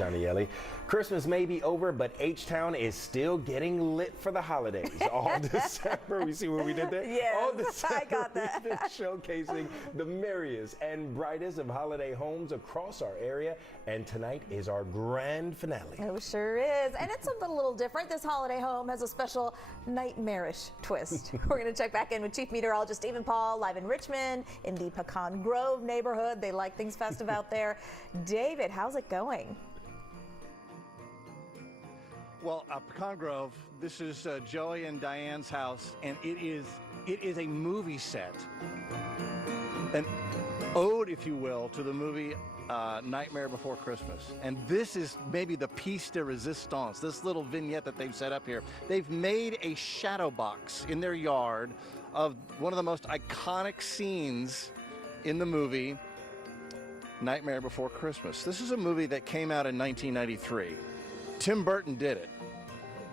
Johnny Ellie. Christmas may be over, but H-Town is still getting lit for the holidays. All December, we see what we did there? Yes, all December, I got that. we've been showcasing the merriest and brightest of holiday homes across our area, and tonight is our grand finale. It sure is, and it's something a little different. This holiday home has a special nightmarish twist. We're going to check back in with Chief Meteorologist Stephen Paul, live in Richmond, in the Pecan Grove neighborhood. They like things festive out there. David, how's it going? Well, Pecan Grove, this is Joey and Diane's house, and it is a movie set, an ode, if you will, to the movie Nightmare Before Christmas. And this is maybe the piece de resistance, this little vignette that they've set up here. They've made a shadow box in their yard of one of the most iconic scenes in the movie Nightmare Before Christmas. This is a movie that came out in 1993. Tim Burton did it.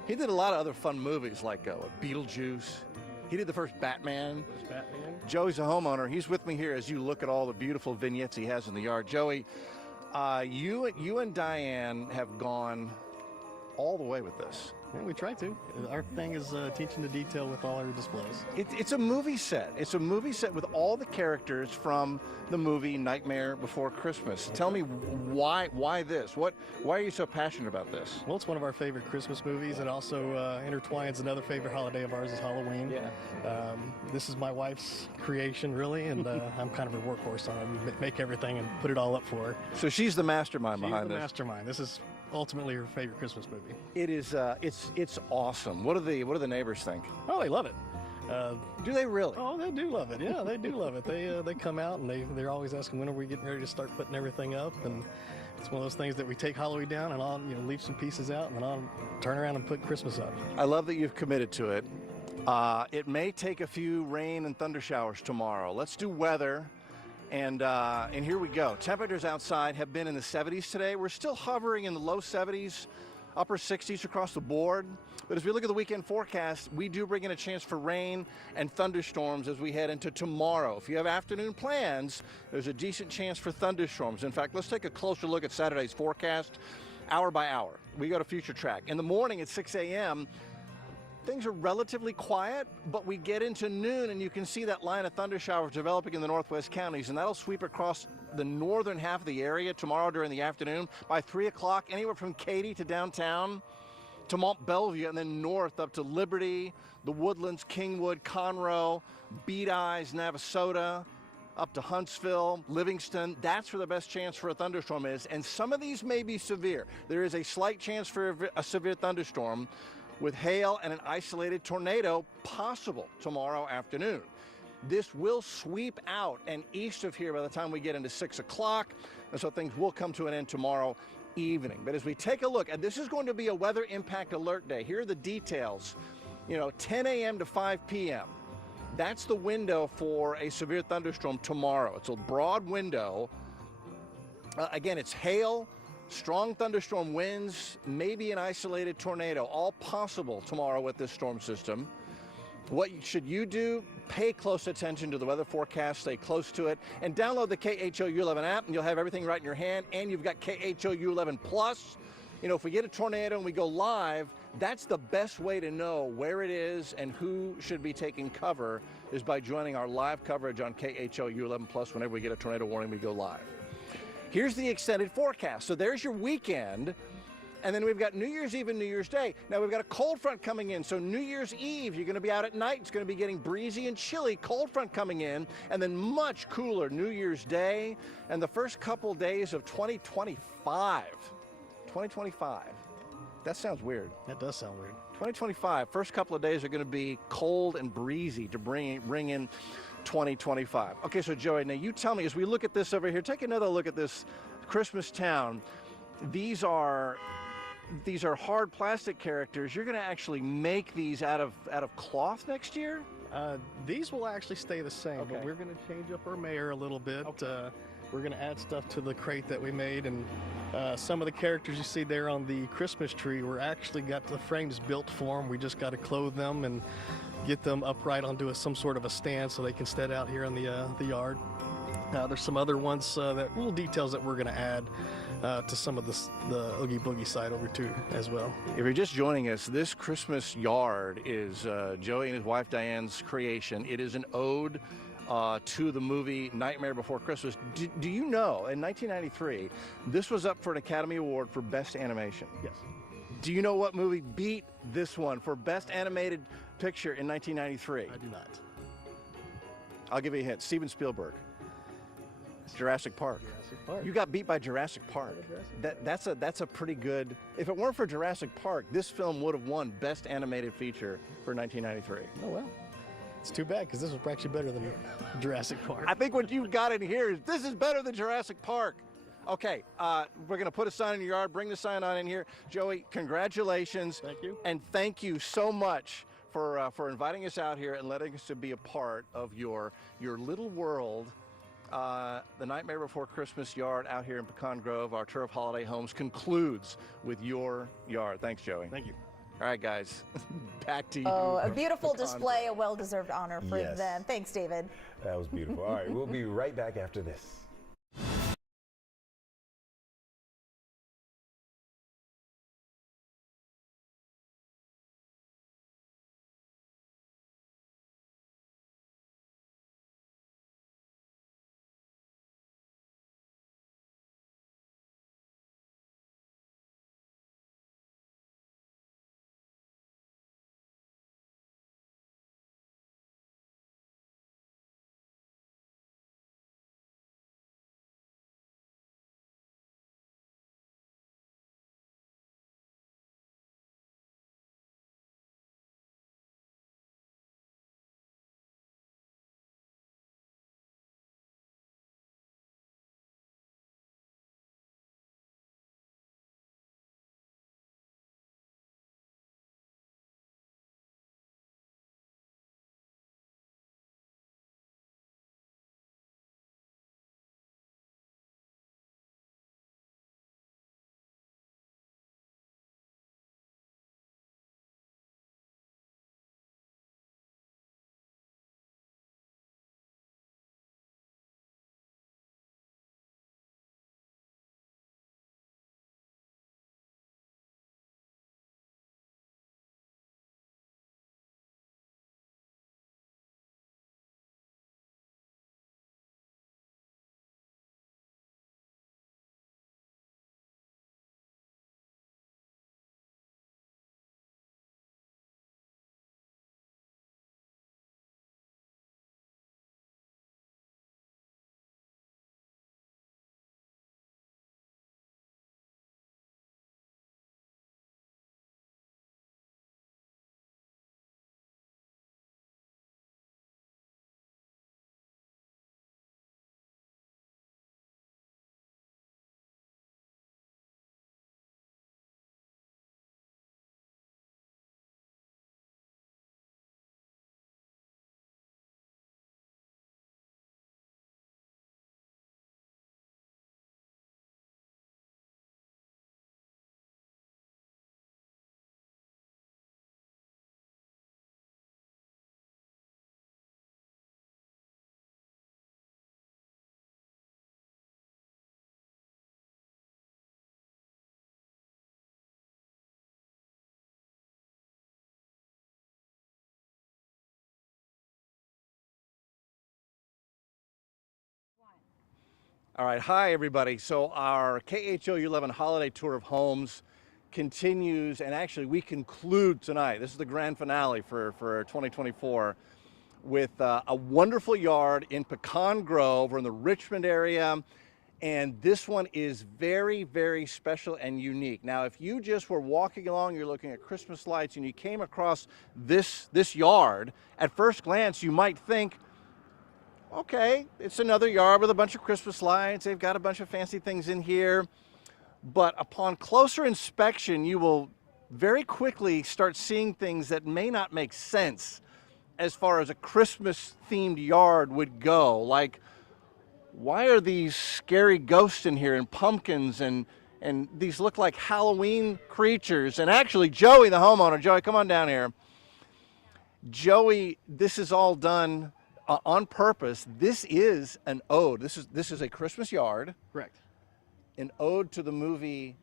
He did a lot of other fun movies like Beetlejuice. He did the first Batman. Joey's a homeowner. He's with me here as you look at all the beautiful vignettes he has in the yard. Joey, you and Diane have gone all the way with this. Yeah, we try to. Our thing is attention to detail with all our displays. It's a movie set. It's a movie set with all the characters from the movie Nightmare Before Christmas. Tell me why this? Why are you so passionate about this? Well, it's one of our favorite Christmas movies. It also intertwines another favorite holiday of ours is Halloween. Yeah. This is my wife's creation, really, and I'm kind of her workhorse on it. Make everything and put it all up for her. So she's the mastermind She's behind the this. mastermind. This is ultimately her favorite Christmas movie. It is. It's awesome. What do the neighbors think? Oh, they love it. Do they really? Oh, they do love it. Yeah, they do love it. They come out and they're always asking when are we getting ready to start putting everything up, and it's one of those things that we take Halloween down and I'll leave some pieces out and then I'll turn around and put Christmas up. I love that you've committed to it. It may take a few rain and thunder showers tomorrow. Let's do weather. And here we go. Temperatures outside have been in the 70s today. We're still hovering in the low 70s, upper 60s across the board. But as we look at the weekend forecast, we do bring in a chance for rain and thunderstorms as we head into tomorrow. If you have afternoon plans, there's a decent chance for thunderstorms. In fact, let's take a closer look at Saturday's forecast hour by hour. We go to Future Track. In the morning at 6 a.m., things are relatively quiet, but we get into noon and you can see that line of thunder showers developing in the northwest counties, and that'll sweep across the northern half of the area tomorrow during the afternoon. By 3 o'clock, anywhere from Katy to downtown to Mont Belvieu, and then north up to Liberty, the Woodlands, Kingwood, Conroe, Beat Eyes, Navasota, up to Huntsville, Livingston. That's where the best chance for a thunderstorm is, and some of these may be severe. There is a slight chance for a severe thunderstorm with hail and an isolated tornado possible tomorrow afternoon. This will sweep out and east of here by the time we get into 6 o'clock, and so things will come to an end tomorrow evening. But as we take a look, and this is going to be a weather impact alert day. Here are the details. 10 a.m. to 5 p.m. That's the window for a severe thunderstorm tomorrow. It's a broad window. Again, it's hail, strong thunderstorm winds, maybe an isolated tornado, all possible tomorrow with this storm system. What should you do? Pay close attention to the weather forecast, stay close to it, and download the KHOU 11 app, and you'll have everything right in your hand, and you've got KHOU 11 Plus. If we get a tornado and we go live, that's the best way to know where it is and who should be taking cover, is by joining our live coverage on KHOU 11 Plus. Whenever we get a tornado warning, we go live. Here's the extended forecast. So there's your weekend, and then we've got New Year's Eve and New Year's Day. Now we've got a cold front coming in, so New Year's Eve, you're going to be out at night. It's going to be getting breezy and chilly. Cold front coming in, and then much cooler New Year's Day, and the first couple days of 2025. 2025. That sounds weird. That does sound weird. 2025, first couple of days are going to be cold and breezy to bring in 2025. Okay, so Joey, now you tell me, as we look at this over here, take another look at this Christmastown. These are hard plastic characters. You're going to actually make these out of cloth next year? These will actually stay the same, Okay. but we're going to change up our mayor a little bit. Okay. We're going to add stuff to the crate that we made, and some of the characters you see there on the Christmas tree, we're actually got the frames built for them. We just got to clothe them and get them upright onto some sort of a stand so they can stand out here in the yard. There's some other ones, that little details that we're going to add to some of the Oogie Boogie side over too as well. If you're just joining us, this Christmas yard is Joey and his wife Diane's creation. It is an ode to the movie Nightmare Before Christmas. Do you know, in 1993, this was up for an Academy Award for Best Animation? Yes. Do you know what movie beat this one for Best Animated Picture in 1993? I do not. I'll give you a hint. Steven Spielberg. Jurassic Park. Jurassic Park. You got beat by Jurassic Park. That's a pretty good. If it weren't for Jurassic Park, this film would have won Best Animated Feature for 1993. Oh well. It's too bad because this was actually better than Jurassic Park. I think what you've got in here is this is better than Jurassic Park. Okay, we're gonna put a sign in your yard. Bring the sign on in here, Joey. Congratulations. Thank you. And thank you so much for inviting us out here and letting us to be a part of your little world. The Nightmare Before Christmas yard out here in Pecan Grove, our tour of holiday homes concludes with your yard. Thanks, Joey. Thank you. All right, guys, back to you. Oh, a beautiful Pecan display, Grove. a well-deserved honor for Yes. them. Thanks, David. That was beautiful. All right, we'll be right back after this. All right, hi everybody. So our KHO 11 holiday tour of homes continues, and actually we conclude tonight. This is the grand finale for 2024 with a wonderful yard in Pecan Grove. We're in the Richmond area, and this one is very, very special and unique. Now, if you just were walking along, you're looking at Christmas lights, and you came across this yard, at first glance you might think, okay, it's another yard with a bunch of Christmas lights. They've got a bunch of fancy things in here. But upon closer inspection, you will very quickly start seeing things that may not make sense as far as a Christmas-themed yard would go. Like, why are these scary ghosts in here and pumpkins and these look like Halloween creatures? And actually, Joey, the homeowner, Joey, come on down here. Joey, this is all done on purpose, this is an ode. This is a Christmas yard, Correct. an ode to the movie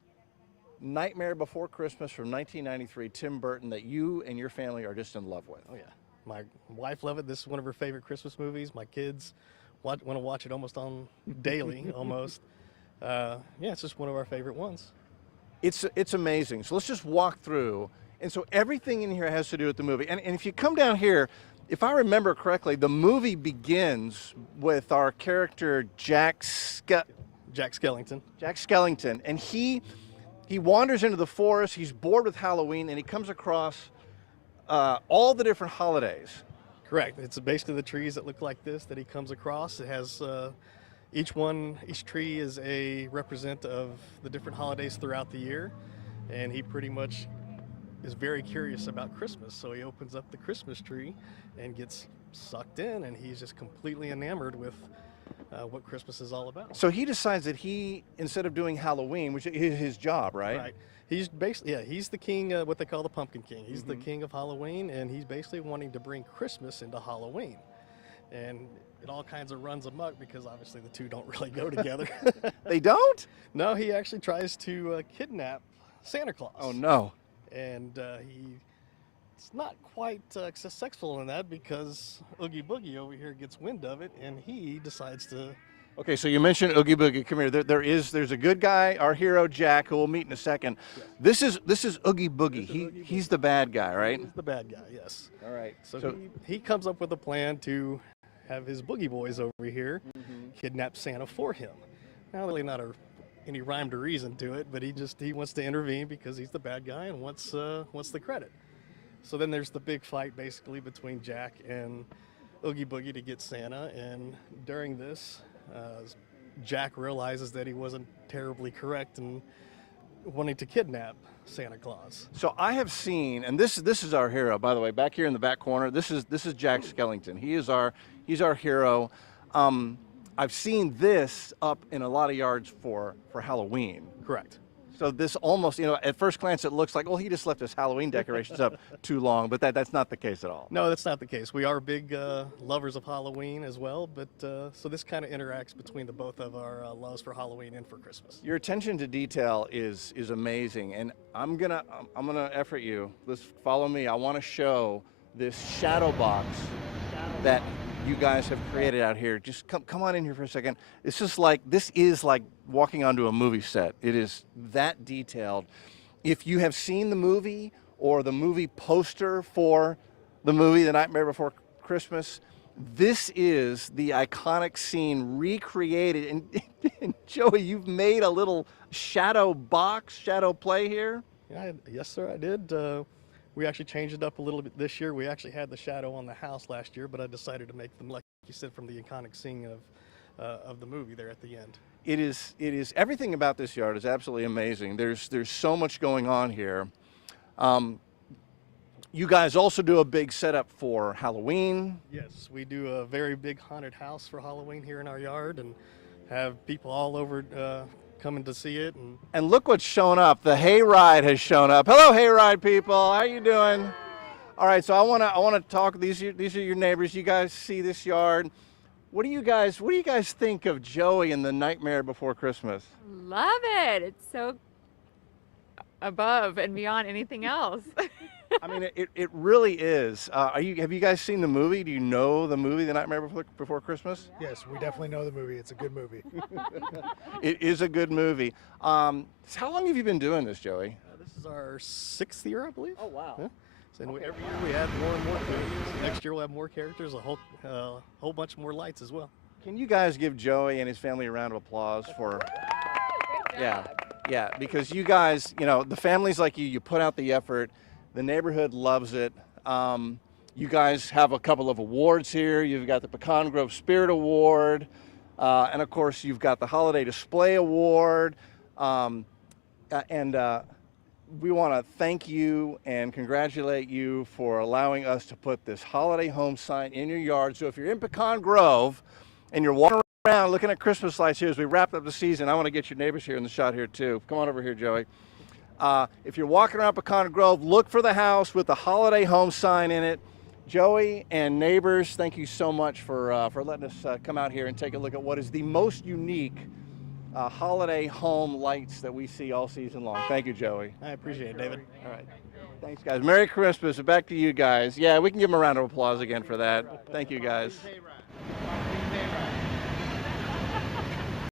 Nightmare Before Christmas from 1993, Tim Burton, that you and your family are just in love with. Oh yeah, my wife loved it. This is one of her favorite Christmas movies. My kids want to watch it almost on daily, almost. Yeah, it's just one of our favorite ones. It's amazing. So let's just walk through. And so everything in here has to do with the movie. And if you come down here, if I remember correctly, the movie begins with our character Jack Skellington. Jack Skellington, and he wanders into the forest. He's bored with Halloween, and he comes across all the different holidays. Correct. It's basically the trees that look like this that he comes across. It has each tree is a represent of the different holidays throughout the year, and he pretty much is very curious about Christmas. So he opens up the Christmas tree and gets sucked in, and he's just completely enamored with what Christmas is all about. So he decides that instead of doing Halloween, which is his job, right? Right. He's basically, he's the king, what they call the Pumpkin King. He's the king of Halloween, and he's basically wanting to bring Christmas into Halloween. And it all kinds of runs amok because obviously the two don't really go together. They don't? No, he actually tries to kidnap Santa Claus. Oh, no. And he's not quite successful in that because Oogie Boogie over here gets wind of it, and he decides to. Okay, so you mentioned Oogie Boogie. Come here. There's a good guy, our hero Jack, who we'll meet in a second. Yes. This is Oogie Boogie. He's the bad guy, right? He's the bad guy. Yes. All right. So he comes up with a plan to have his Boogie Boys over here kidnap Santa for him. Now, really not any rhyme or reason to it, but he wants to intervene because he's the bad guy and wants the credit. So then there's the big fight basically between Jack and Oogie Boogie to get Santa, and during this, Jack realizes that he wasn't terribly correct in wanting to kidnap Santa Claus. So I have seen, and this is our hero, by the way, back here in the back corner. This is Jack Skellington. He's our hero. I've seen this up in a lot of yards for Halloween. Correct. So this almost, at first glance, it looks like, well, he just left his Halloween decorations up too long, but that's not the case at all. No, that's not the case. We are big lovers of Halloween as well, but so this kind of interacts between the both of our loves for Halloween and for Christmas. Your attention to detail is amazing, and I'm gonna effort you. Let's follow me. I want to show this shadow box that you guys have created out here. Just come on in here for a second. This is like walking onto a movie set. It is that detailed. If you have seen the movie or the movie poster for the movie The Nightmare Before Christmas, this is the iconic scene recreated. And Joey, you've made a little shadow box, shadow play here? Yeah, yes, sir, I did. We actually changed it up a little bit this year. We actually had the shadow on the house last year, but I decided to make them, like you said, from the iconic scene of the movie there at the end. It is everything about this yard is absolutely amazing. There's so much going on here. You guys also do a big setup for Halloween. Yes, we do a very big haunted house for Halloween here in our yard, and have people all over coming to see it. And look what's shown up. The hayride has shown up. Hello, hayride people. How you doing? All right, so I want to talk. These are your neighbors. You guys see this yard. What do you guys think of Joey and The Nightmare Before Christmas? Love it. It's so above and beyond anything else. I mean, it really is. Have you guys seen the movie? Do you know the movie, The Nightmare Before Christmas? Yes, we definitely know the movie. It's a good movie. It is a good movie. How long have you been doing this, Joey? This is our 6th year, I believe. Oh, wow. Yeah. So every year we add more and more characters. Next year we'll have more characters, a whole bunch more lights as well. Can you guys give Joey and his family a round of applause for? Yeah, because you guys, the families like you put out the effort. The neighborhood loves it. You guys have a couple of awards here. You've got the Pecan Grove Spirit Award, and of course you've got the Holiday Display Award. We want to thank you and congratulate you for allowing us to put this holiday home sign in your yard. So if you're in Pecan Grove and you're walking around looking at Christmas lights here as we wrap up the season, I want to get your neighbors here in the shot here too. Come on over here, Joey. If you're walking around Pecan Grove, look for the house with the holiday home sign in it. Joey and neighbors, thank you so much for letting us come out here and take a look at what is the most unique holiday home lights that we see all season long. Thank you, Joey. I appreciate it, David. All right. Thanks, guys. Merry Christmas. Back to you guys. Yeah, we can give them a round of applause again for that. Thank you, guys.